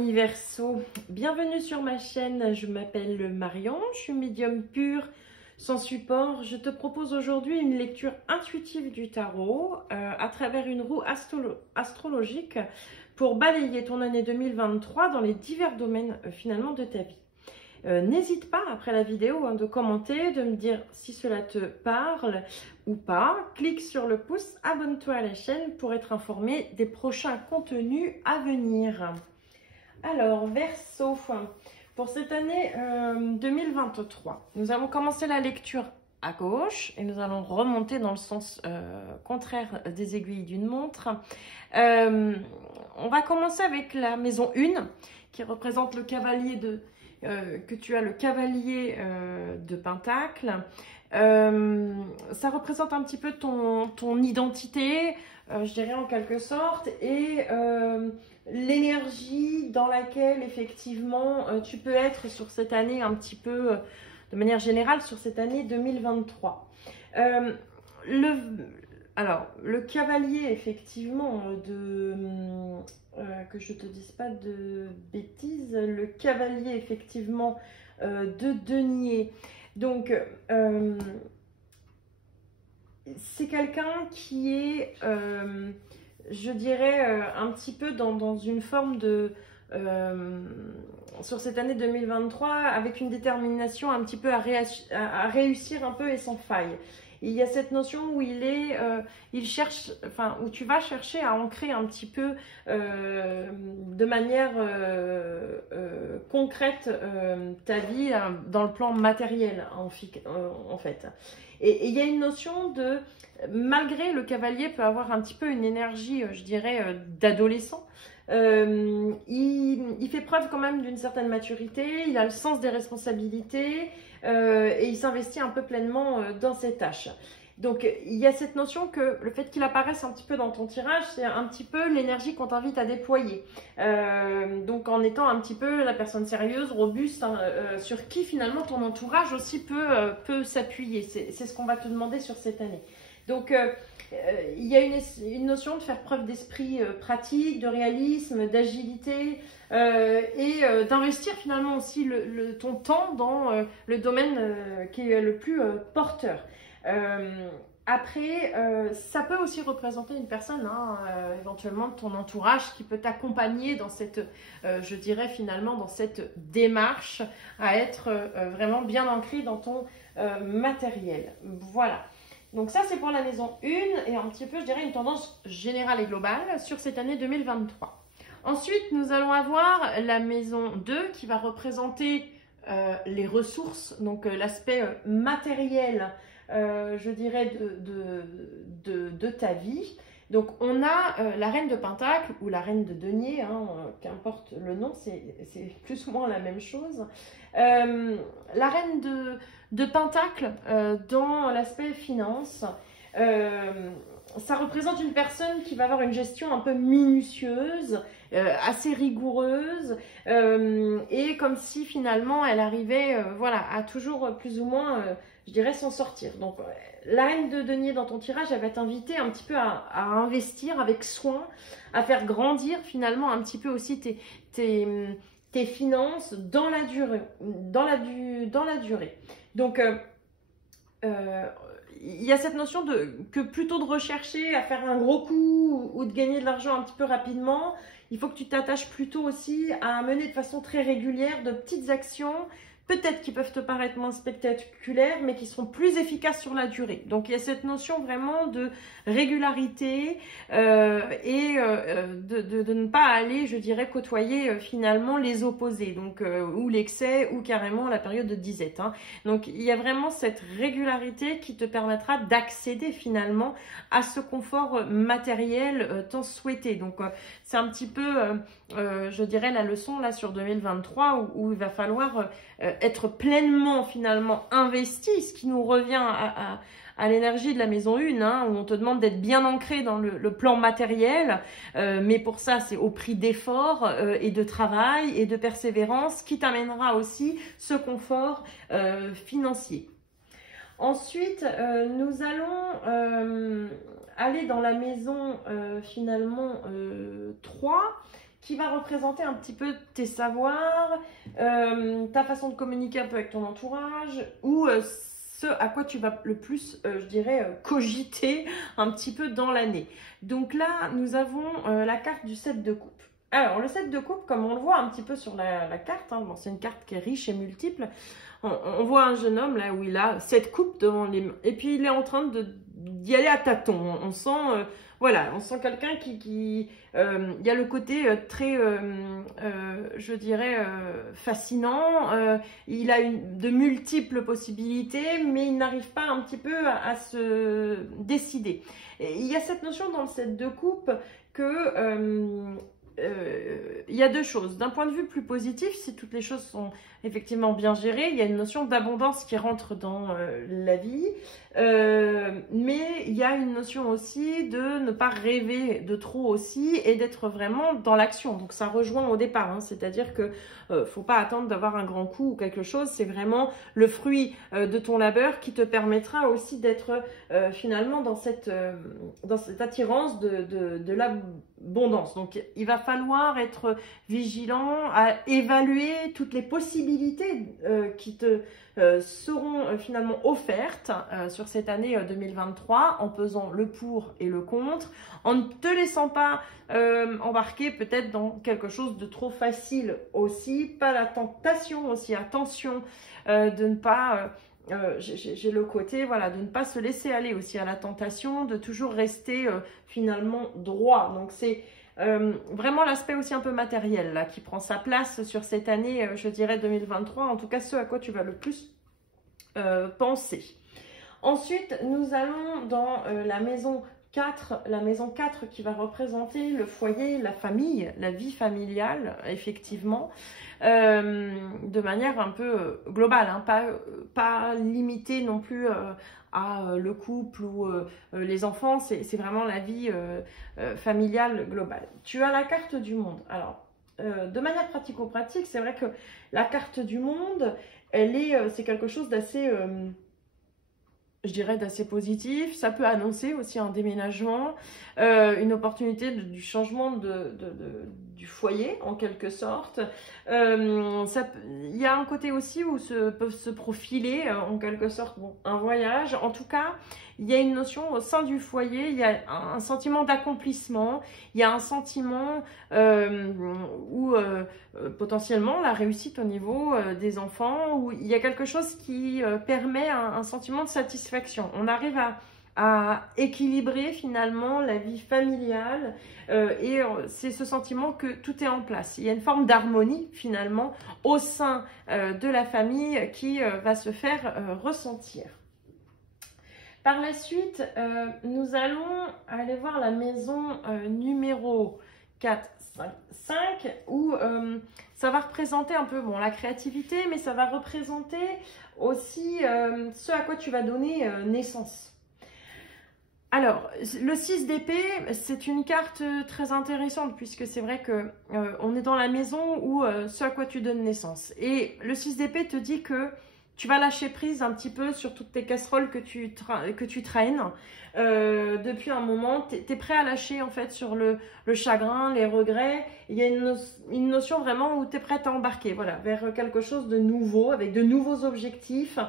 amis Verseau, bienvenue sur ma chaîne. Je m'appelle Marion, je suis médium pur, sans support. Je te propose aujourd'hui une lecture intuitive du tarot à travers une roue astrologique pour balayer ton année 2023 dans les divers domaines finalement de ta vie. N'hésite pas après la vidéo de commenter, de me dire si cela te parle ou pas. Clique sur le pouce, abonne-toi à la chaîne pour être informé des prochains contenus à venir. Alors, Verseau, pour cette année 2023, nous allons commencer la lecture à gauche et nous allons remonter dans le sens contraire des aiguilles d'une montre. On va commencer avec la maison 1 qui représente le cavalier que tu as le cavalier de Pentacle. Ça représente un petit peu ton identité, je dirais en quelque sorte, et l'énergie dans laquelle effectivement tu peux être sur cette année un petit peu, de manière générale, sur cette année 2023. Le cavalier effectivement que je te dise pas de bêtises, le cavalier effectivement de denier. Donc c'est quelqu'un qui est, je dirais, un petit peu dans une forme de sur cette année 2023 avec une détermination un petit peu à réussir un peu et sans faille. Il y a cette notion où il cherche, enfin, où tu vas chercher à ancrer un petit peu de manière concrète ta vie dans le plan matériel en fait. Et il y a une notion de, malgré le cavalier peut avoir un petit peu une énergie, je dirais, d'adolescent. Il fait preuve quand même d'une certaine maturité, il a le sens des responsabilités et il s'investit un peu pleinement dans ses tâches. Donc il y a cette notion que le fait qu'il apparaisse un petit peu dans ton tirage, c'est un petit peu l'énergie qu'on t'invite à déployer. Donc en étant un petit peu la personne sérieuse, robuste, sur qui finalement ton entourage aussi peut s'appuyer. C'est ce qu'on va te demander sur cette année. Donc il y a une notion de faire preuve d'esprit pratique, de réalisme, d'agilité et d'investir finalement aussi ton temps dans le domaine qui est le plus porteur. Après, ça peut aussi représenter une personne, éventuellement de ton entourage, qui peut t'accompagner dans cette, je dirais finalement, dans cette démarche à être vraiment bien ancré dans ton matériel. Voilà. Donc ça, c'est pour la maison 1 et un petit peu, je dirais, une tendance générale et globale sur cette année 2023. Ensuite, nous allons avoir la maison 2 qui va représenter les ressources, donc l'aspect matériel, je dirais, de ta vie. Donc, on a la reine de Pentacle ou la reine de denier, qu'importe le nom, c'est plus ou moins la même chose. La reine de Pentacle dans l'aspect finance, ça représente une personne qui va avoir une gestion un peu minutieuse, assez rigoureuse, et comme si finalement elle arrivait voilà, à toujours plus ou moins, je dirais, s'en sortir. Donc la reine de denier dans ton tirage, elle va t'inviter un petit peu à investir avec soin, à faire grandir finalement un petit peu aussi tes finances dans la durée. Donc il y a cette notion que plutôt de rechercher à faire un gros coup ou de gagner de l'argent un petit peu rapidement, il faut que tu t'attaches plutôt aussi à mener de façon très régulière de petites actions, peut-être qui peuvent te paraître moins spectaculaires, mais qui seront plus efficaces sur la durée. Donc il y a cette notion vraiment de régularité et de ne pas aller, je dirais, côtoyer finalement les opposés, donc ou l'excès ou carrément la période de disette. Donc il y a vraiment cette régularité qui te permettra d'accéder finalement à ce confort matériel tant souhaité. Donc c'est un petit peu, je dirais, la leçon là sur 2023 où il va falloir être pleinement finalement investi, ce qui nous revient à l'énergie de la maison 1, où on te demande d'être bien ancré dans le plan matériel, mais pour ça c'est au prix d'efforts et de travail et de persévérance qui t'amènera aussi ce confort financier. Ensuite, nous allons aller dans la maison finalement 3 qui va représenter un petit peu tes savoirs, ta façon de communiquer un peu avec ton entourage, ou ce à quoi tu vas le plus, je dirais, cogiter un petit peu dans l'année. Donc là, nous avons la carte du 7 de coupe. Alors, le 7 de coupe, comme on le voit un petit peu sur la carte, hein, bon, c'est une carte qui est riche et multiple. On voit un jeune homme là où il a 7 coupes devant les mains. Et puis, il est en train d'y aller à tâtons. On sent, voilà, on sent quelqu'un il y a le côté très, je dirais, fascinant. Il a de multiples possibilités, mais il n'arrive pas un petit peu à se décider. Et il y a cette notion dans le 7 de coupe que... il y a deux choses. D'un point de vue plus positif, si toutes les choses sont effectivement bien gérées, il y a une notion d'abondance qui rentre dans la vie. Mais il y a une notion aussi de ne pas rêver de trop aussi et d'être vraiment dans l'action. Donc ça rejoint au départ, hein, c'est-à-dire que faut pas attendre d'avoir un grand coup ou quelque chose. C'est vraiment le fruit de ton labeur qui te permettra aussi d'être finalement dans cette attirance de l'abondance. Donc il va falloir être vigilant à évaluer toutes les possibilités qui te seront finalement offertes sur cette année 2023 en pesant le pour et le contre, en ne te laissant pas embarquer peut-être dans quelque chose de trop facile aussi, pas la tentation aussi, attention de ne pas... j'ai le côté, voilà, de ne pas se laisser aller aussi à la tentation, de toujours rester finalement droit. Donc c'est vraiment l'aspect aussi un peu matériel là, qui prend sa place sur cette année, je dirais 2023, en tout cas ce à quoi tu vas le plus penser. Ensuite, nous allons dans la maison 4, la maison 4 qui va représenter le foyer, la famille, la vie familiale, effectivement, de manière un peu globale, hein, pas limitée non plus à le couple ou les enfants, c'est vraiment la vie familiale globale. Tu as la carte du monde. Alors, de manière pratico-pratique, c'est vrai que la carte du monde, c'est quelque chose d'assez... je dirais d'assez positif. Ça peut annoncer aussi un déménagement, une opportunité du changement du foyer en quelque sorte. Il y a un côté aussi où peuvent se profiler en quelque sorte un voyage. En tout cas, il y a une notion au sein du foyer, il y a un sentiment d'accomplissement, il y a un sentiment où potentiellement la réussite au niveau des enfants, où il y a quelque chose qui permet un sentiment de satisfaction. On arrive à équilibrer finalement la vie familiale et c'est ce sentiment que tout est en place. Il y a une forme d'harmonie finalement au sein de la famille qui va se faire ressentir. Par la suite, nous allons aller voir la maison numéro 4, 5, où ça va représenter un peu la créativité, mais ça va représenter aussi ce à quoi tu vas donner naissance. Alors, le 6 d'épée, c'est une carte très intéressante puisque c'est vrai que on est dans la maison où ce à quoi tu donnes naissance. Et le 6 d'épée te dit que tu vas lâcher prise un petit peu sur toutes tes casseroles que tu traînes. Depuis un moment, tu es prêt à lâcher en fait sur le chagrin, les regrets. Il y a une notion vraiment où tu es prête à embarquer vers quelque chose de nouveau, avec de nouveaux objectifs.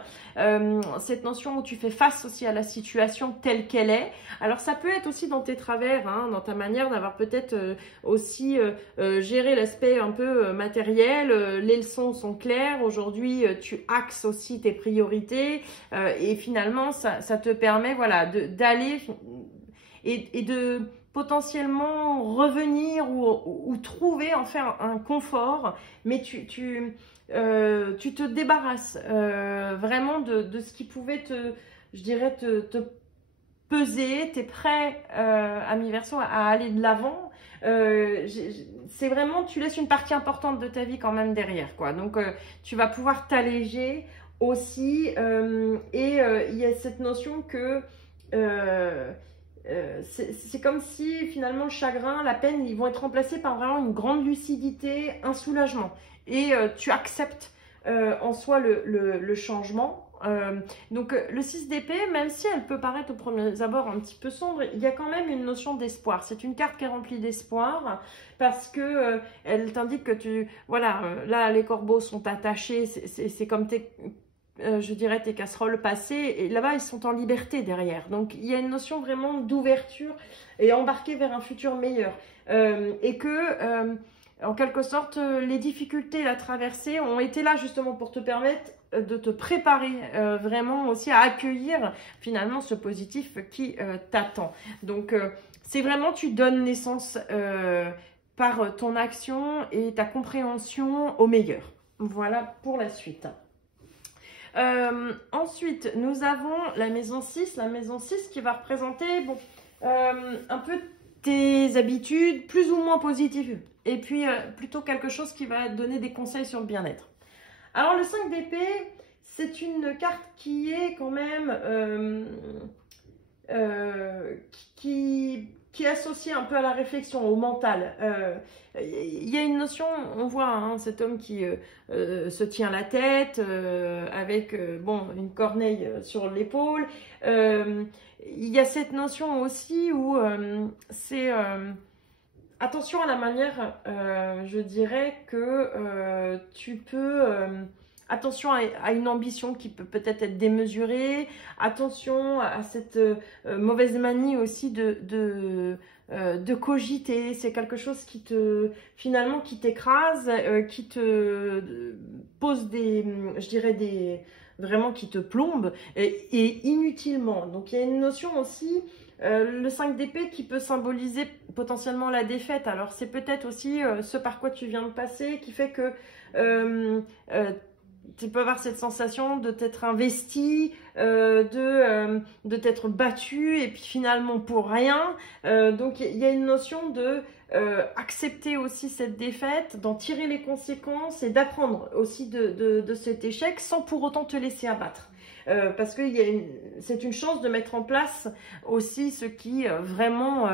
Cette notion où tu fais face aussi à la situation telle qu'elle est. Alors ça peut être aussi dans tes travers, hein, dans ta manière d'avoir peut-être aussi géré l'aspect un peu matériel. Les leçons sont claires. Aujourd'hui, tu axes aussi tes priorités et finalement, ça te permet d'aller et de potentiellement revenir ou trouver en fait un confort, mais tu te débarrasses vraiment de ce qui pouvait je dirais, te peser. Tu es prêt, ami Verseau, à aller de l'avant. C'est vraiment, tu laisses une partie importante de ta vie quand même derrière, quoi. Donc, tu vas pouvoir t'alléger aussi. Et il y a cette notion que c'est comme si finalement le chagrin, la peine, ils vont être remplacés par vraiment une grande lucidité, un soulagement. Et tu acceptes en soi le changement Donc le 6 d'épée, même si elle peut paraître au premier abord un petit peu sombre, il y a quand même une notion d'espoir. C'est une carte qui est remplie d'espoir parce que elle t'indique que voilà, là les corbeaux sont attachés, c'est comme je dirais tes casseroles passées, et là-bas ils sont en liberté derrière. Donc il y a une notion vraiment d'ouverture et embarquée vers un futur meilleur. Et que en quelque sorte, les difficultés, la traversée ont été là justement pour te permettre de te préparer vraiment aussi à accueillir finalement ce positif qui t'attend. Donc, c'est vraiment, tu donnes naissance par ton action et ta compréhension au meilleur. Voilà pour la suite. Ensuite, nous avons la maison 6. La maison 6 qui va représenter un peu tes habitudes plus ou moins positives. Et puis, plutôt quelque chose qui va te donner des conseils sur le bien-être. Alors, le 5 d'épée, c'est une carte qui est quand même... qui est associée un peu à la réflexion, au mental. Il y a une notion, on voit hein, cet homme qui se tient la tête avec une corneille sur l'épaule. Il y a cette notion aussi où c'est... attention à la manière, je dirais que tu peux... attention à une ambition qui peut peut-être être démesurée. Attention à cette mauvaise manie aussi de cogiter. C'est quelque chose qui finalement, qui t'écrase, qui te pose je dirais vraiment qui te plombe et inutilement. Donc il y a une notion aussi... le 5 d'épée qui peut symboliser potentiellement la défaite. Alors c'est peut-être aussi ce par quoi tu viens de passer qui fait que tu peux avoir cette sensation de t'être investi, de t'être battu et puis finalement pour rien. Donc il y a une notion de accepter aussi cette défaite, d'en tirer les conséquences et d'apprendre aussi de cet échec sans pour autant te laisser abattre. Parce que c'est une chance de mettre en place aussi ce qui vraiment,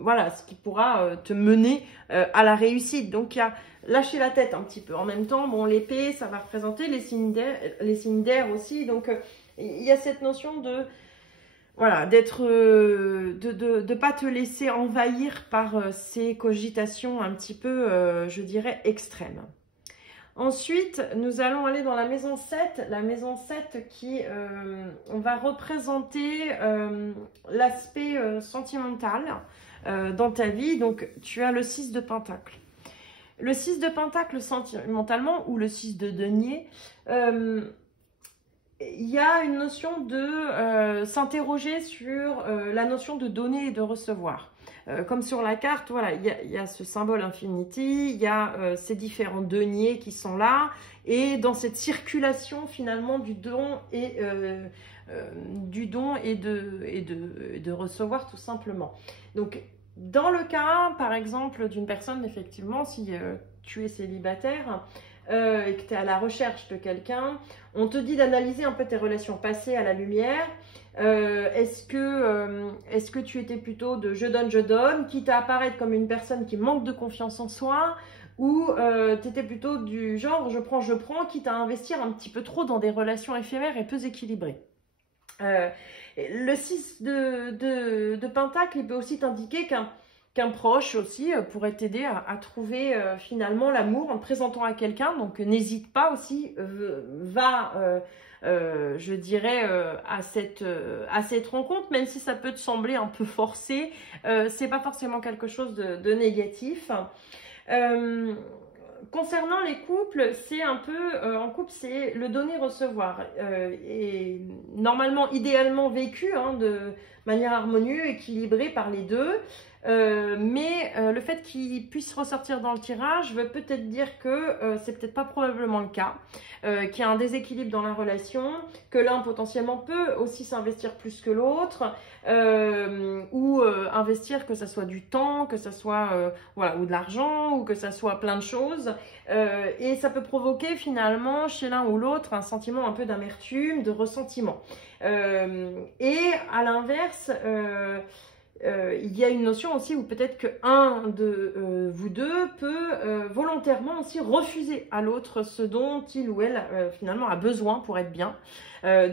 voilà, ce qui pourra te mener à la réussite. Donc il y a lâcher la tête un petit peu. En même temps, bon, l'épée, ça va représenter les signes d'air aussi. Donc il y a cette notion de voilà, de pas te laisser envahir par ces cogitations un petit peu, je dirais, extrêmes. Ensuite, nous allons aller dans la maison 7. La maison 7 qui on va représenter l'aspect sentimental dans ta vie. Donc, tu as le 6 de Pentacle. Le 6 de Pentacle sentimentalement, ou le 6 de Denier, il y a une notion de s'interroger sur la notion de donner et de recevoir. Comme sur la carte, voilà, il y a ce symbole Infinity, il y a ces différents deniers qui sont là, et dans cette circulation finalement du don et de recevoir tout simplement. Donc, dans le cas, par exemple, d'une personne, effectivement, si tu es célibataire et que tu es à la recherche de quelqu'un, on te dit d'analyser un peu tes relations passées à la lumière. Est-ce que tu étais plutôt de je donne, quitte à apparaître comme une personne qui manque de confiance en soi, ou tu étais plutôt du genre je prends, quitte à investir un petit peu trop dans des relations éphémères et peu équilibrées. Le 6 de Pentacle, il peut aussi t'indiquer qu'un proche aussi pourrait t'aider à trouver finalement l'amour en te présentant à quelqu'un. Donc n'hésite pas aussi, je dirais, à cette rencontre, même si ça peut te sembler un peu forcé, c'est pas forcément quelque chose de négatif. Concernant les couples, c'est un peu, en couple, c'est le donner-recevoir. Et normalement, idéalement vécu de manière harmonieuse, équilibrée par les deux. Mais le fait qu'il puisse ressortir dans le tirage veut peut-être dire que c'est peut-être pas probablement le cas, qu'il y a un déséquilibre dans la relation, que l'un potentiellement peut aussi s'investir plus que l'autre, ou investir, que ça soit du temps, que ça soit voilà, ou de l'argent, ou que ça soit plein de choses, et ça peut provoquer finalement chez l'un ou l'autre un sentiment un peu d'amertume, de ressentiment. Et à l'inverse, il y a une notion aussi où peut-être qu'un de vous deux peut volontairement aussi refuser à l'autre ce dont il ou elle finalement a besoin pour être bien.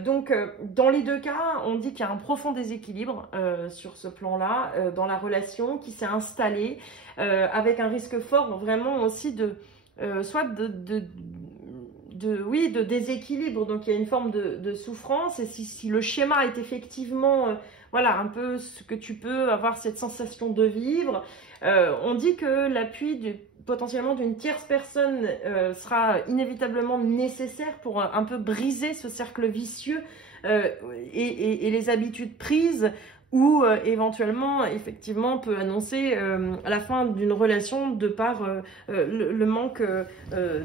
Donc, dans les deux cas, on dit qu'il y a un profond déséquilibre sur ce plan-là, dans la relation qui s'est installée, avec un risque fort vraiment aussi de soit oui, de déséquilibre. Donc, il y a une forme de souffrance. Et si le schéma est effectivement, voilà, un peu ce que tu peux avoir cette sensation de vivre, on dit que l'appui potentiellement d'une tierce personne sera inévitablement nécessaire pour un peu briser ce cercle vicieux et les habitudes prises, ou éventuellement, effectivement, peut annoncer la fin d'une relation de par le manque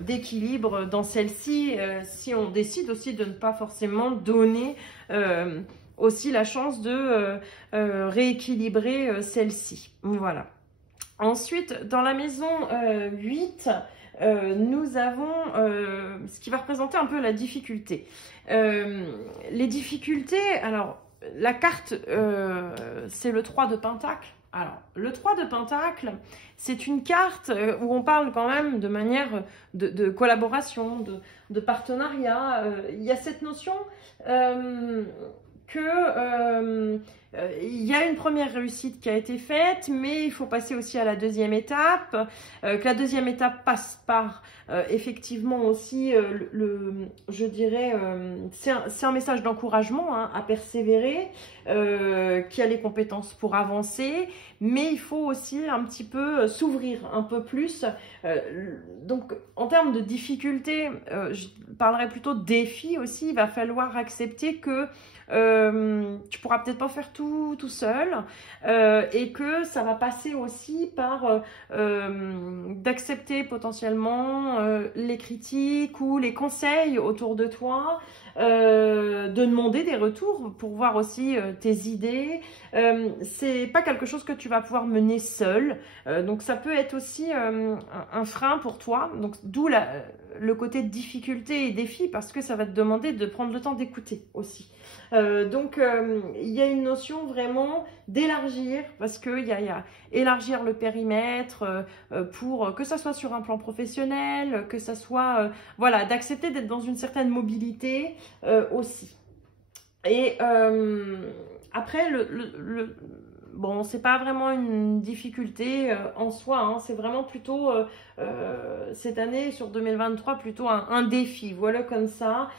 d'équilibre dans celle-ci, si on décide aussi de ne pas forcément donner aussi la chance de rééquilibrer celle-ci. Voilà. Ensuite, dans la maison 8, nous avons ce qui va représenter un peu la difficulté. Les difficultés, alors, la carte, c'est le 3 de Pentacle. Alors, le 3 de Pentacle, c'est une carte où on parle quand même de manière de collaboration, de partenariat. Il y a cette notion il y a une première réussite qui a été faite, mais il faut passer aussi à la deuxième étape, que la deuxième étape passe par effectivement aussi je dirais, c'est un message d'encouragement hein, à persévérer, qui a les compétences pour avancer, mais il faut aussi un petit peu s'ouvrir un peu plus. Donc en termes de difficultés, je parlerai plutôt de défis aussi. Il va falloir accepter que tu pourras peut-être pas faire tout seul, et que ça va passer aussi par d'accepter potentiellement les critiques ou les conseils autour de toi, de demander des retours pour voir aussi tes idées. C'est pas quelque chose que tu vas pouvoir mener seul, donc ça peut être aussi un frein pour toi, donc d'où le côté difficulté et défi, parce que ça va te demander de prendre le temps d'écouter aussi. Donc il y a une notion vraiment d'élargir, parce qu'il y a élargir le périmètre pour que ça soit sur un plan professionnel, que ça soit voilà, d'accepter d'être dans une certaine mobilité aussi. Et après bon, c'est pas vraiment une difficulté en soi, hein, c'est vraiment plutôt cette année sur 2023 plutôt un défi, voilà comme ça.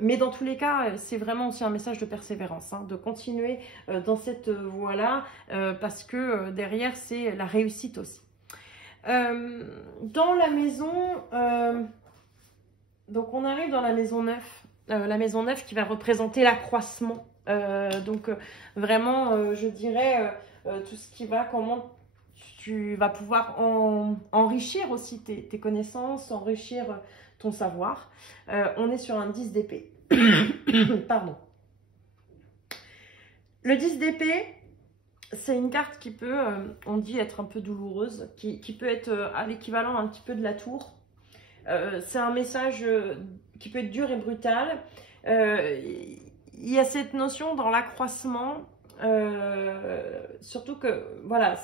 Mais dans tous les cas, c'est vraiment aussi un message de persévérance, hein, de continuer dans cette voie-là, parce que derrière, c'est la réussite aussi. Dans la maison, donc on arrive dans la maison 9, la maison 9 qui va représenter l'accroissement. Donc vraiment, je dirais, tout ce qui va, comment tu vas pouvoir enrichir aussi tes connaissances, enrichir ton savoir. On est sur un 10 d'épée. Pardon. Le 10 d'épée, c'est une carte qui peut, on dit, être un peu douloureuse, qui peut être à l'équivalent un petit peu de la tour. C'est un message qui peut être dur et brutal. Il y a cette notion dans l'accroissement, surtout que, voilà,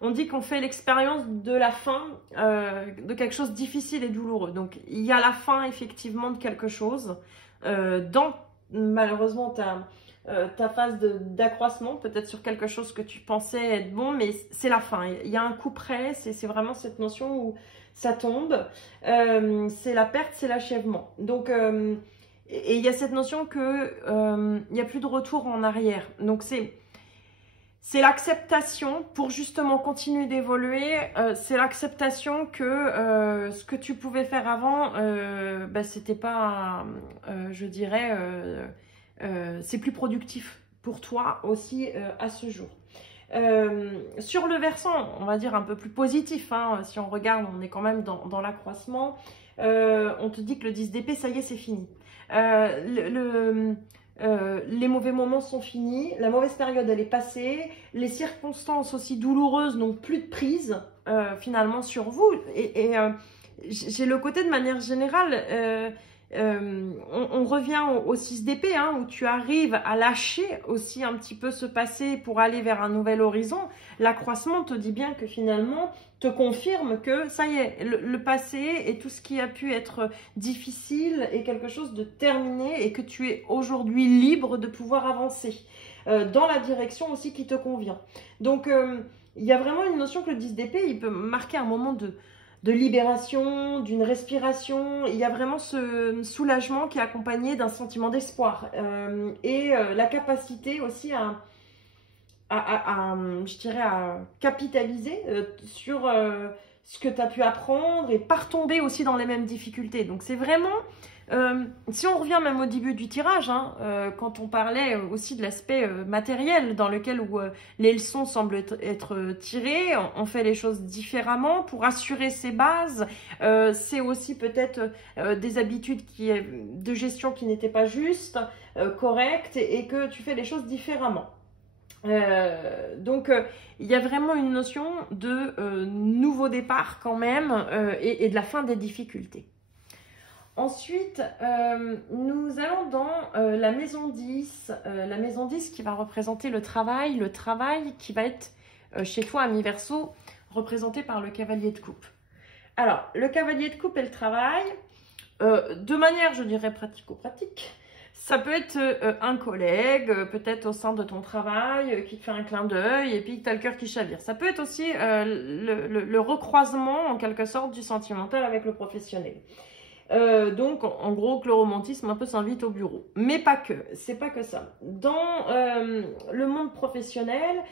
on dit qu'on fait l'expérience de la fin de quelque chose de difficile et douloureux. Donc, il y a la fin, effectivement, de quelque chose dans, malheureusement, ta phase d'accroissement, peut-être sur quelque chose que tu pensais être bon, mais c'est la fin. Il y a un coup près, c'est vraiment cette notion où ça tombe. C'est la perte, c'est l'achèvement. Donc, et il y a cette notion que il n'y a plus de retour en arrière. Donc c'est l'acceptation pour justement continuer d'évoluer. C'est l'acceptation que ce que tu pouvais faire avant, c'était pas, je dirais, c'est plus productif pour toi aussi à ce jour. Sur le versant, on va dire un peu plus positif, hein, si on regarde, on est quand même dans l'accroissement. On te dit que le 10 d'épée, ça y est, c'est fini. Les mauvais moments sont finis, la mauvaise période elle est passée, les circonstances aussi douloureuses n'ont plus de prise finalement sur vous, et j'ai le côté de manière générale, on revient au 6 d'épée, hein, où tu arrives à lâcher aussi un petit peu ce passé pour aller vers un nouvel horizon. L'accroissement te dit bien que finalement, te confirme que ça y est, le passé et tout ce qui a pu être difficile est quelque chose de terminé et que tu es aujourd'hui libre de pouvoir avancer dans la direction aussi qui te convient. Donc, il y a vraiment une notion que le 10 d'épée, il peut marquer un moment de libération, d'une respiration. Il y a vraiment ce soulagement qui est accompagné d'un sentiment d'espoir et la capacité aussi je dirais, à capitaliser sur ce que tu as pu apprendre et pas retomber aussi dans les mêmes difficultés. Donc c'est vraiment, si on revient même au début du tirage, hein, quand on parlait aussi de l'aspect matériel dans lequel où, les leçons semblent être tirées, on fait les choses différemment pour assurer ses bases. C'est aussi peut-être des habitudes de gestion qui n'étaient pas justes, correctes, et que tu fais les choses différemment. Donc il y a vraiment une notion de nouveau départ quand même et de la fin des difficultés. Ensuite, nous allons dans la maison 10, la maison 10 qui va représenter le travail qui va être chez toi, ami Verseau, représenté par le cavalier de coupe. Alors, le cavalier de coupe et le travail, de manière, je dirais, pratico-pratique. Ça peut être un collègue, peut-être au sein de ton travail, qui te fait un clin d'œil et puis que tu as le cœur qui chavire. Ça peut être aussi le recroisement, en quelque sorte, du sentimental avec le professionnel. Donc, en gros, que le romantisme un peu s'invite au bureau. Mais pas que, c'est pas que ça. Dans le monde professionnel,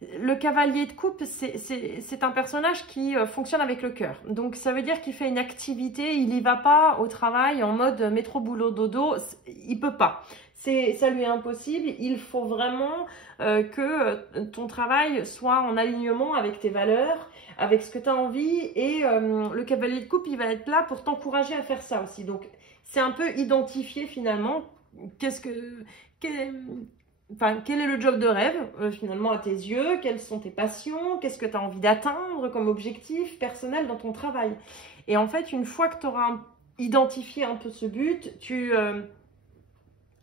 le cavalier de coupe, c'est un personnage qui fonctionne avec le cœur. Donc, ça veut dire qu'il fait une activité, il n'y va pas au travail en mode métro, boulot, dodo, il peut pas. Ça lui est impossible, il faut vraiment que ton travail soit en alignement avec tes valeurs, avec ce que tu as envie, et le cavalier de coupe, il va être là pour t'encourager à faire ça aussi. Donc, c'est un peu identifier finalement quel est le job de rêve, finalement, à tes yeux, quelles sont tes passions, qu'est-ce que tu as envie d'atteindre comme objectif personnel dans ton travail. Et en fait, une fois que tu auras identifié un peu ce but,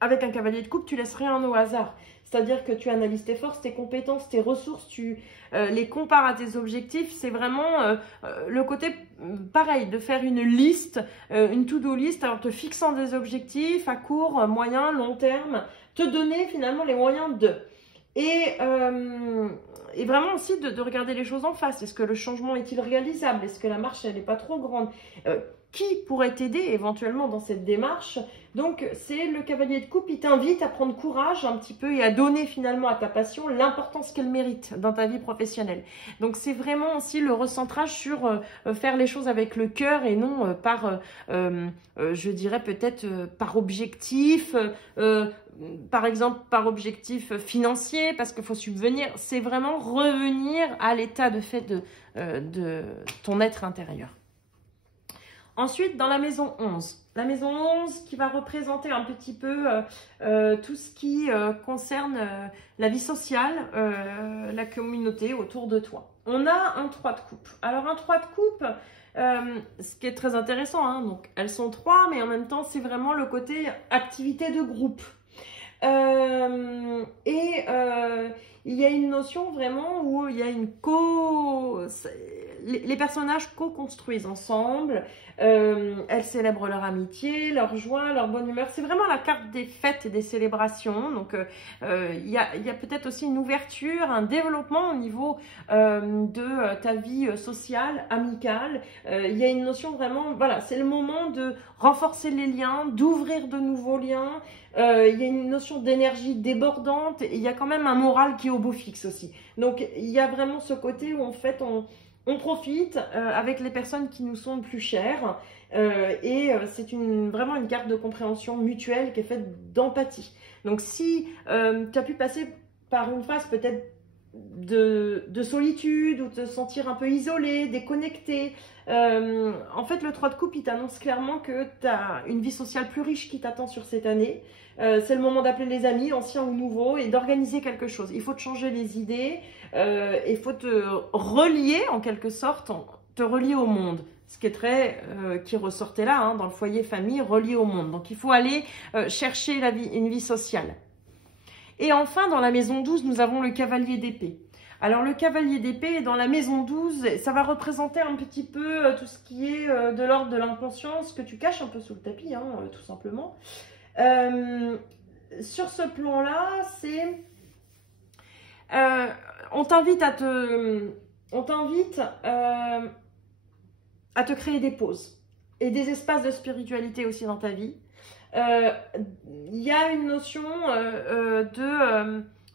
avec un cavalier de coupe, tu laisses rien au hasard. C'est-à-dire que tu analyses tes forces, tes compétences, tes ressources, tu les compares à tes objectifs. C'est vraiment le côté, pareil, de faire une liste, une to-do list, en te fixant des objectifs à court, moyen, long terme, te donner finalement les moyens de. Et vraiment aussi de regarder les choses en face. Est-ce que le changement est-il réalisable? Est-ce que la marche, elle n'est pas trop grande? Qui pourrait t'aider éventuellement dans cette démarche? Donc, c'est le cavalier de coupe, il t'invite à prendre courage un petit peu et à donner finalement à ta passion l'importance qu'elle mérite dans ta vie professionnelle. Donc, c'est vraiment aussi le recentrage sur faire les choses avec le cœur et non par, je dirais peut-être par objectif, par exemple par objectif financier, parce qu'il faut subvenir. C'est vraiment revenir à l'état de fait de ton être intérieur. Ensuite, dans la maison 11. La maison 11 qui va représenter un petit peu tout ce qui concerne la vie sociale, la communauté autour de toi. On a un 3 de coupe. Alors, un 3 de coupe, ce qui est très intéressant, hein, donc elles sont 3, mais en même temps, c'est vraiment le côté activité de groupe. Il y a une notion vraiment où il y a une les personnages co-construisent ensemble, elles célèbrent leur amitié, leur joie, leur bonne humeur. C'est vraiment la carte des fêtes et des célébrations. Donc, il y a peut-être aussi une ouverture, un développement au niveau de ta vie sociale, amicale. Il y a une notion vraiment, voilà, c'est le moment de renforcer les liens, d'ouvrir de nouveaux liens. Il y a une notion d'énergie débordante et il y a quand même un moral qui est au beau fixe aussi. Donc, il y a vraiment ce côté où en fait, on profite avec les personnes qui nous sont plus chères c'est vraiment une carte de compréhension mutuelle qui est faite d'empathie. Donc, si tu as pu passer par une phase peut-être de solitude ou te sentir un peu isolé, déconnecté. En fait, le 3 de coupe, il t'annonce clairement que tu as une vie sociale plus riche qui t'attend sur cette année. C'est le moment d'appeler les amis, anciens ou nouveaux, et d'organiser quelque chose. Il faut te changer les idées, il faut te relier en quelque sorte, te relier au monde. Ce qui est qui ressortait là, hein, dans le foyer famille, relié au monde. Donc, il faut aller chercher une vie sociale. Et enfin, dans la maison 12, nous avons le cavalier d'épée. Alors, le cavalier d'épée, dans la maison 12, ça va représenter un petit peu tout ce qui est de l'ordre de l'inconscience, que tu caches un peu sous le tapis, hein, tout simplement. Sur ce plan-là, c'est... on t'invite à te créer des pauses et des espaces de spiritualité aussi dans ta vie. Il y a une notion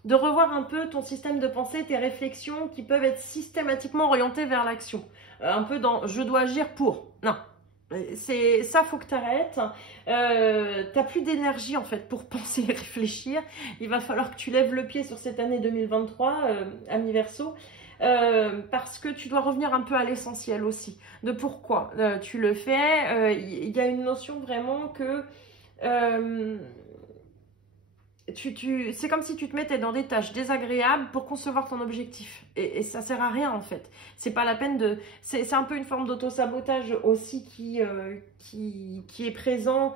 de revoir un peu ton système de pensée, tes réflexions qui peuvent être systématiquement orientées vers l'action. Un peu dans « je dois agir pour ». Non, ça, faut que tu arrêtes. T'as plus d'énergie en fait pour penser et réfléchir. Il va falloir que tu lèves le pied sur cette année 2023, ami Verseau. Parce que tu dois revenir un peu à l'essentiel aussi, de pourquoi tu le fais. Il y a une notion vraiment que c'est comme si tu te mettais dans des tâches désagréables pour concevoir ton objectif. Et ça sert à rien en fait. C'est pas la peine de... C'est un peu une forme d'auto-sabotage aussi qui est présent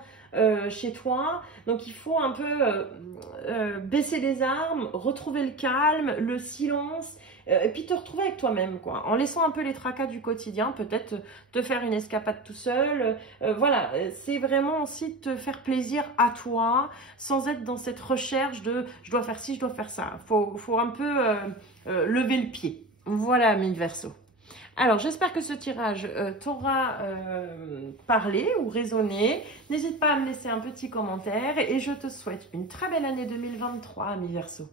chez toi. Donc il faut un peu baisser les armes, retrouver le calme, le silence, et puis te retrouver avec toi-même, quoi, en laissant un peu les tracas du quotidien, peut-être te faire une escapade tout seul. Voilà, c'est vraiment aussi te faire plaisir à toi, sans être dans cette recherche de je dois faire ci, je dois faire ça. Faut un peu lever le pied. Voilà, ami Verseau. Alors, j'espère que ce tirage t'aura parlé ou résonné. N'hésite pas à me laisser un petit commentaire et je te souhaite une très belle année 2023, ami Verseau.